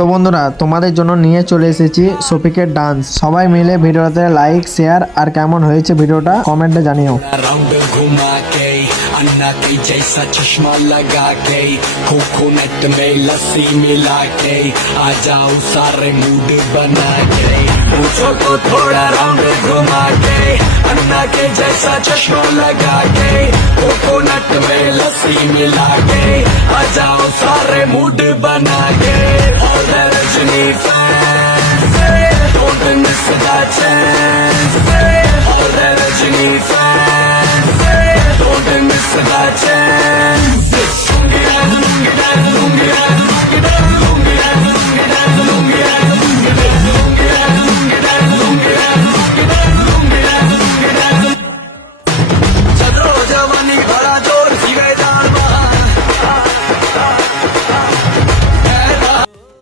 তো বন্ধুরা তোমাদের জন্য নিয়ে চলে এসেছি শফিকের ডান্স। সবাই মিলে ভিডিওতে লাইক শেয়ার আর কেমন হয়েছে ভিডিওটা কমেন্টে জানিও। राउंड घुमा के अन्ना के जैसा चश्मा लगा के कोकोनट में लस्सी मिला के आ जाओ सारे मूड बना के पूछो तो थोड़ा राउंड घुमा के अन्ना के जैसा चश्मा लगा के कोकोनट में लस्सी मिला के आ जाओ सारे मूड बना के all the Rajni fans don't miss the chance all the Rajni fans don't miss the chance